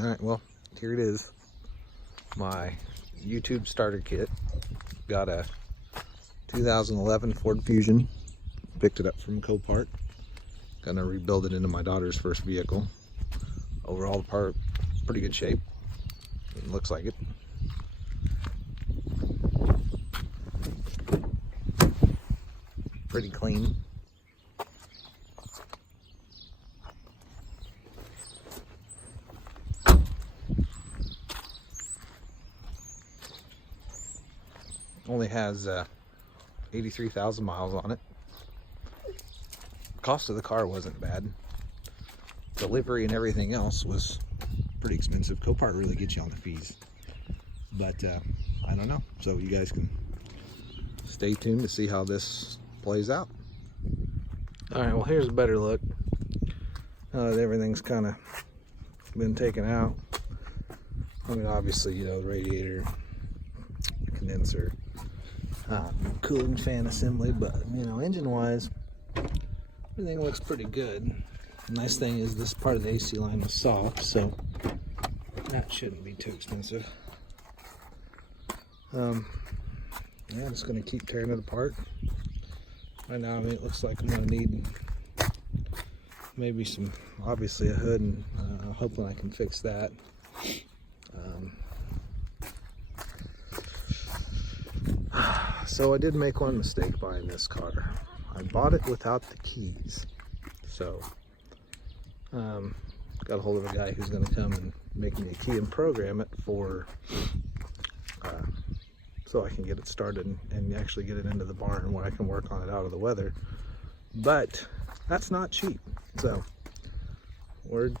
All right, well, here it is. My YouTube starter kit. Got a 2011 Ford Fusion. Picked it up from Copart. Gonna rebuild it into my daughter's first vehicle. Overall, the part pretty good shape. It looks like it. Pretty clean. Only has 83,000 miles on it. Cost of the car wasn't bad. Delivery and everything else was pretty expensive. Copart really gets you on the fees. But I don't know. So you guys can stay tuned to see how this plays out. Alright, well here's a better look. Everything's kind of been taken out. I mean, obviously, you know, the radiator, condenser, cooling fan assembly, but, you know, engine-wise, everything looks pretty good. The nice thing is this part of the AC line was soft, so that shouldn't be too expensive. Yeah, I'm just going to keep tearing it apart. Right now, I mean, it looks like I'm going to need maybe some, obviously a hood, and hoping I can fix that. So I did make one mistake buying this car. I bought it without the keys. So, got a hold of a guy who's going to come and make me a key and program it for, so I can get it started and actually get it into the barn where I can work on it out of the weather. But that's not cheap. So, word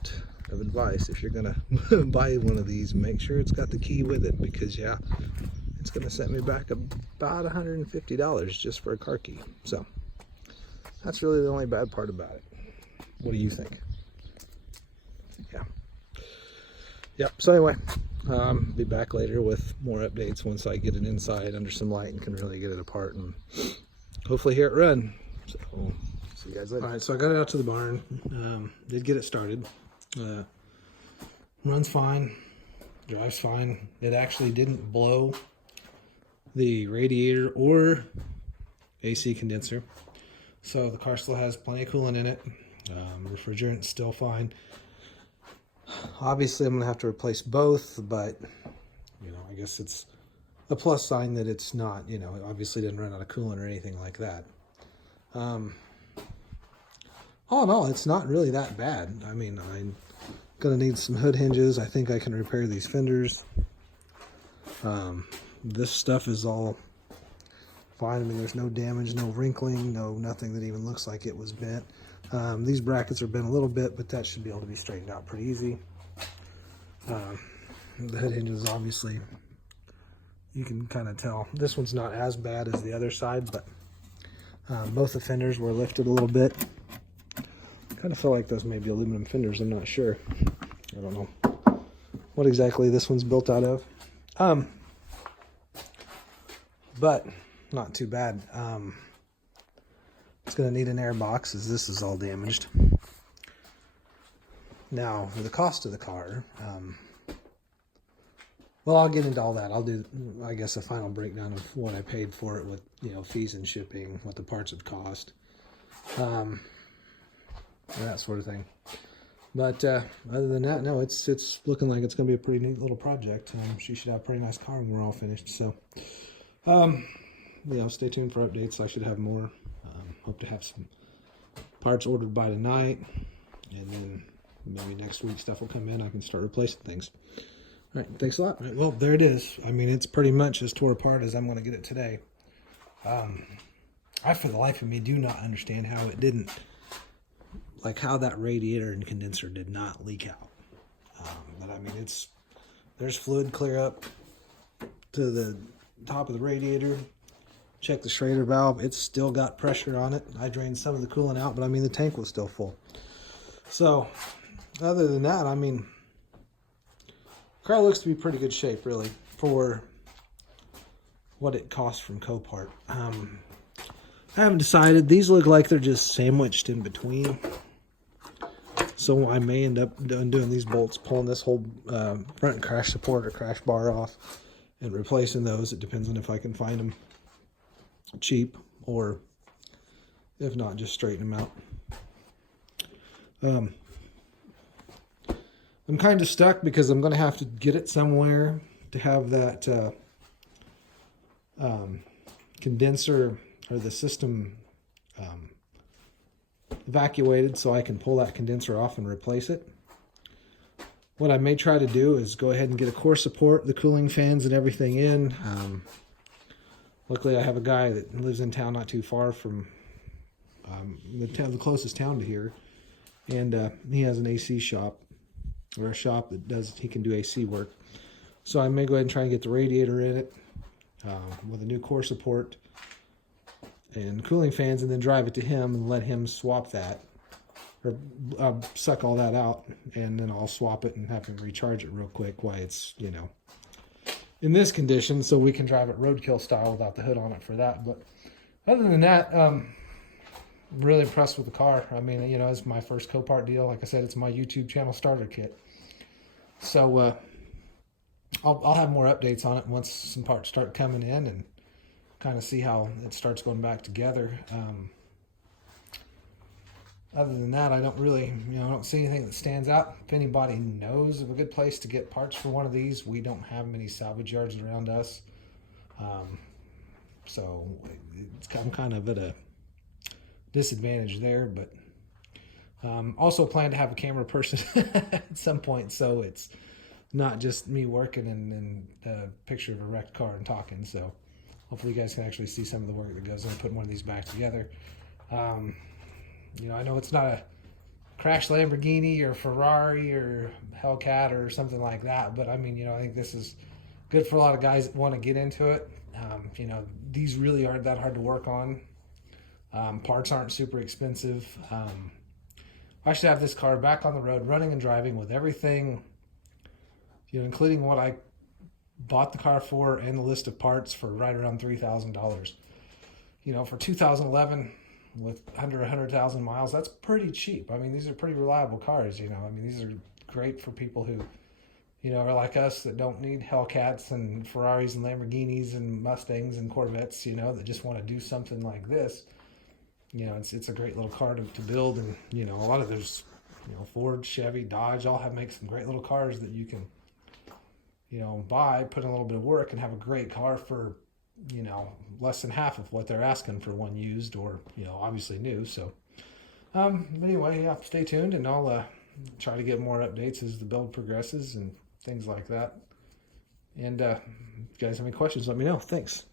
of advice, if you're going to buy one of these, make sure it's got the key with it, because yeah, it's going to set me back about $150 just for a car key. So that's really the only bad part about it. What do you think? Yeah. Yep. So anyway, be back later with more updates once I get it inside under some light and can really get it apart and hopefully hear it run. So see you guys later. All right. So I got it out to the barn. Did get it started. Runs fine. Drives fine. It actually didn't blow the radiator or AC condenser, so the car still has plenty of coolant in it. Refrigerant's still fine. Obviously I'm gonna have to replace both, but you know, I guess it's a plus sign that it's not, you know, it obviously didn't run out of coolant or anything like that. All in all, it's not really that bad. I mean, I'm gonna need some hood hinges. I think I can repair these fenders. This stuff is all fine. I mean, there's no damage, no wrinkling, nothing that even looks like it was bent. These brackets are bent a little bit, but that should be able to be straightened out pretty easy. The hood hinges, obviously, you can kind of tell. This one's not as bad as the other side, but both the fenders were lifted a little bit. Kind of feel like those may be aluminum fenders. I'm not sure. I don't know what exactly this one's built out of. But not too bad. It's going to need an air box as this is all damaged. Now, for the cost of the car, well, I'll get into all that. I'll do, I guess, a final breakdown of what I paid for it with, you know, fees and shipping, what the parts would cost, and that sort of thing. But other than that, no, it's looking like it's going to be a pretty neat little project. She should have a pretty nice car when we're all finished. So, you know, stay tuned for updates. I should have more. Hope to have some parts ordered by tonight, and then maybe next week stuff will come in. I can start replacing things. All right, thanks a lot. All right, well, there it is. I mean, it's pretty much as tore apart as I'm going to get it today. I, for the life of me, do not understand how it didn't, like how that radiator and condenser did not leak out. But I mean, there's fluid clear up to the top of the radiator. Check the Schrader valve. It's still got pressure on it. I drained some of the coolant out, but I mean, the tank was still full. So, other than that, I mean, car looks to be pretty good shape, really, for what it costs from Copart. I haven't decided. These look like they're just sandwiched in between. So I may end up doing these bolts, pulling this whole front crash support or crash bar off and replacing those. It depends on if I can find them cheap, or if not, just straighten them out. I'm kind of stuck because I'm going to have to get it somewhere to have that condenser or the system evacuated so I can pull that condenser off and replace it. What I may try to do is go ahead and get a core support, the cooling fans and everything in. Luckily I have a guy that lives in town not too far from the closest town to here, and he has an AC shop, or a shop that he can do AC work. So I may go ahead and try and get the radiator in it with a new core support and cooling fans, and then drive it to him and let him swap that, or suck all that out, and then I'll swap it and have him recharge it real quick while it's, you know, in this condition, so we can drive it roadkill style without the hood on it for that. But other than that, I'm really impressed with the car. I mean, you know, it's my first Copart deal. Like I said, it's my YouTube channel starter kit. So I'll have more updates on it once some parts start coming in, and kind of see how it starts going back together. Other than that, I don't really, I don't see anything that stands out. If anybody knows of a good place to get parts for one of these, we don't have many salvage yards around us. So I'm kind of at a disadvantage there, but also plan to have a camera person at some point, so it's not just me working and a picture of a wrecked car and talking. So hopefully you guys can actually see some of the work that goes into putting one of these back together. I know it's not a crash Lamborghini or Ferrari or Hellcat or something like that, but I mean, I think this is good for a lot of guys that want to get into it. These really aren't that hard to work on. Parts aren't super expensive. I should have this car back on the road, running and driving with everything, including what I bought the car for and the list of parts, for right around $3,000. For 2011 with under 100,000 miles, that's pretty cheap. I mean, these are pretty reliable cars. I mean, these are great for people who, are like us, that don't need Hellcats and Ferraris and Lamborghinis and Mustangs and Corvettes, that just want to do something like this. It's a great little car to build, and a lot of those, Ford, Chevy, Dodge all make some great little cars that you can, buy, put in a little bit of work, and have a great car for, less than half of what they're asking for one used, or obviously new. So but anyway, yeah, stay tuned, and I'll try to get more updates as the build progresses and things like that. And if you guys have any questions, let me know. Thanks.